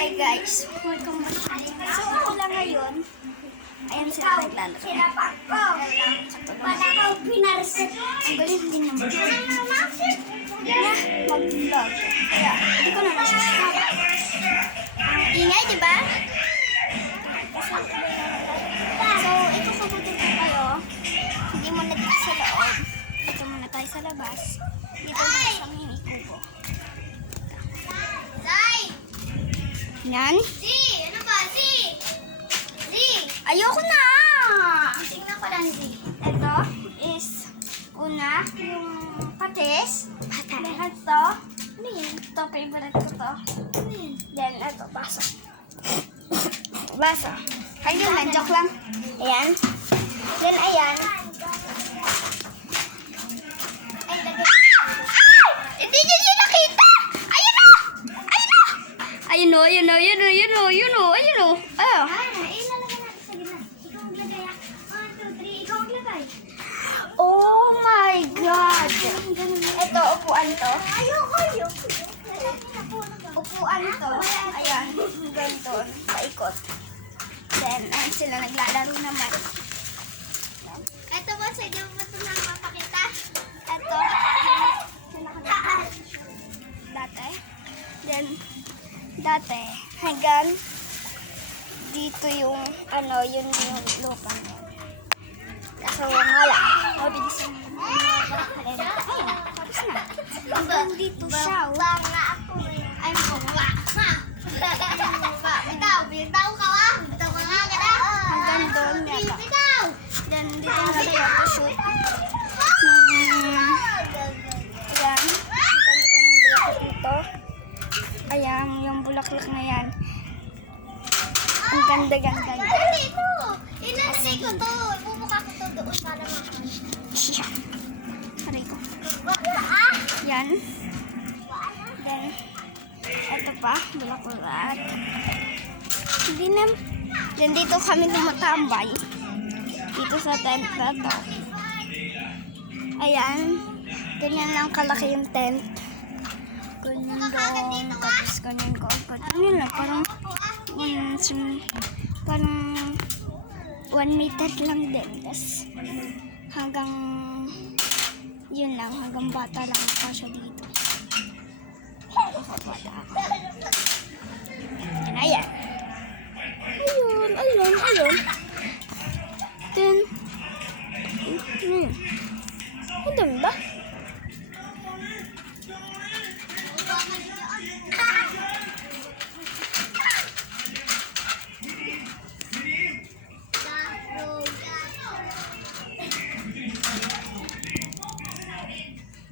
Hi guys, welcome back to the So ako lang ngayon. Ayan sila naglalaro. Sinapak ko. Wala ko pinarset. Ang galing din naman. Na, mag-vlog. Kaya, hindi ko na nasusunod. Ang ingay, di ba? So, ito sagutin ko kayo. Hindi muna dito sa loob. Dito muna tayo sa labas. Dito muna sa mini kubo. Zay! Yan. Si! Ano ba? Si! Si! Ayoko na! Tingnan ko lang si. Ito is una, yung patis. Then ito. Ano yun? Ito, favorite ko to. Ano yun? Then ito, baso. Baso. Ayun na, joke lang. Ayan. Then ayan. Ay, lagay. Hindi nyo yun nakita! Ayun o! Ayun o! Ayun o, ayun o, ayun o, ayun o, ayun o, ayun o. Ayun. Ilalagay natin sa gitna. Ikaw ang lagay ah. 1, 2, 3. Ikaw ang lagay. Oh my God! Ito, upuan to. Ayoko. Upuan to. Ayan. Ganito. Paikot. Then, ayan sila naglalaro naman. Ito ba sa inyo mo ito na mapakita? Ito. Dati. Then, dati. Hanggang dito yung, yun yung lupa na yun. Kaso wala. Mabilis yung ayun, tapos na. Hanggang dito siya. Banga ako eh. Ay, banga. Bitaw ka ba? Bitaw ka nga ka na. Hanggang doon yata. Bitaw! Then, dito na tayo to-shoot. Ayan. Dito. Ayan, yung bulaklak na yan. Ang ganda-ganda niya. Hindi mo. Inanay ko to. Ibubuka ko to doon para makasya. Siya. Aray ko. Ah! Yan. Then, eto pa, bulaklak. Hindi na. Then, dito kami tumatambay. Dito sa tent na to. Ayan. Ganyan lang kalaki yung tent. Ganyan doon. Tapos ganyan ko. Ganyan lang. Parang 1 meter lang din. Tapos hanggang yun lang. Hanggang bata lang ako siya dito. Ako bata ako. Ayan. Ayun. Then, ang dami ba?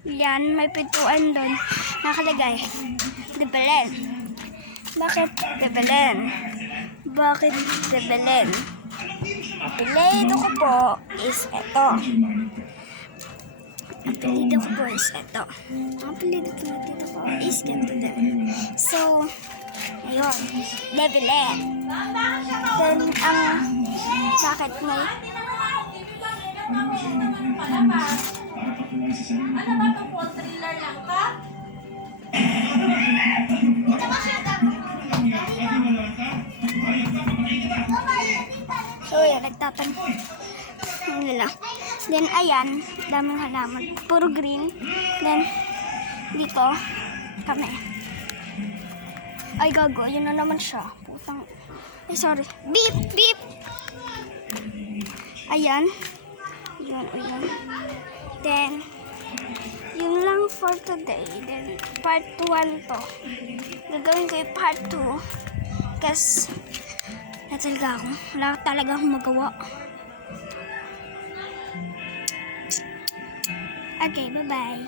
Yan, may pintuan doon. Nakalagay. De Belen. Bakit De Belen? Bakit De Belen? Apelido ko po is ito. Apelido ko po is ito. Ang apelido po dito ko is ganito din. So, ayun. De Belen. Then, bakit may Ano ba ito po? Thriller lang ka? So, yan, nagtatanong nila. Then, ayan, daming halaman. Puro green. Then, dito, kami. Ay, gago, yun na naman siya. Putang, ay, sorry. Beep, beep! Ayan. Ayan. Then, yun lang for today. Then, part 1 to. Gagawin ko yung part 2. Kasi, natalaga ako. Wala talaga akong magawa. Okay, bye-bye.